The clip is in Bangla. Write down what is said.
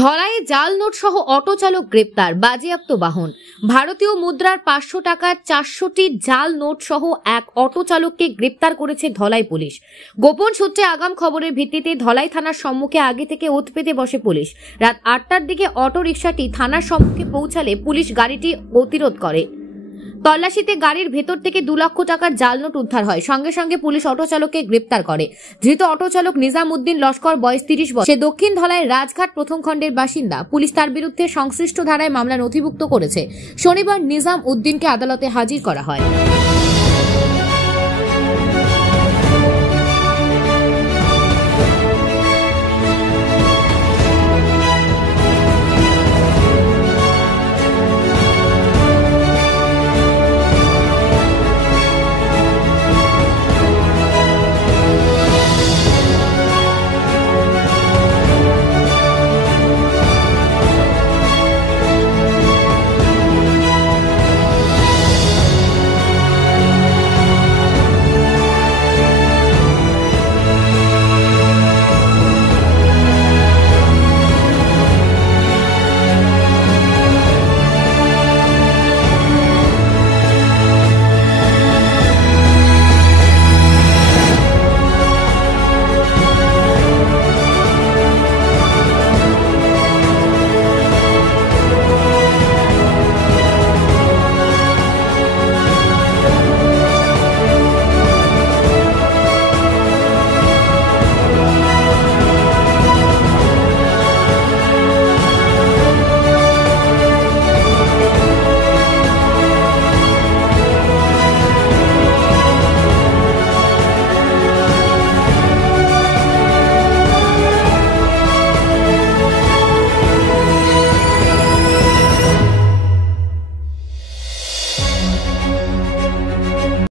ধলাইয়ে জাল নোট সহ অটো চালক গ্রেপ্তার, বাজেয়াপ্ত বাহন। ভারতীয় মুদ্রার 500 টাকার 400টি জাল নোট সহ এক অটো চালককে গ্রেপ্তার করেছে ধলাই পুলিশ। গোপন সূত্রে আগাম খবরের ভিত্তিতে ধলাই থানার সম্মুখে আগে থেকে ওঁত পেতে বসে পুলিশ। রাত 8টার দিকে অটো রিকশাটি থানার সম্মুখে পৌঁছালে পুলিশ গাড়িটি গতিরোধ করে। তল্লাশিতে গাড়ির ভেতর থেকে 2 লক্ষ টাকার জাল নোট উদ্ধার হয়। সঙ্গে সঙ্গে পুলিশ অটো চালককে গ্রেপ্তার করে। ধৃত অটো চালক নিজাম উদ্দিন লস্কর, বয়স 30 বছর। সে দক্ষিণ ধলাইয়ের রাজঘাট প্রথম খণ্ডের বাসিন্দা। পুলিশ তার বিরুদ্ধে সংশ্লিষ্ট ধারায় মামলা নথিভুক্ত করেছে। শনিবার নিজাম উদ্দিনকে আদালতে হাজির করা হয়।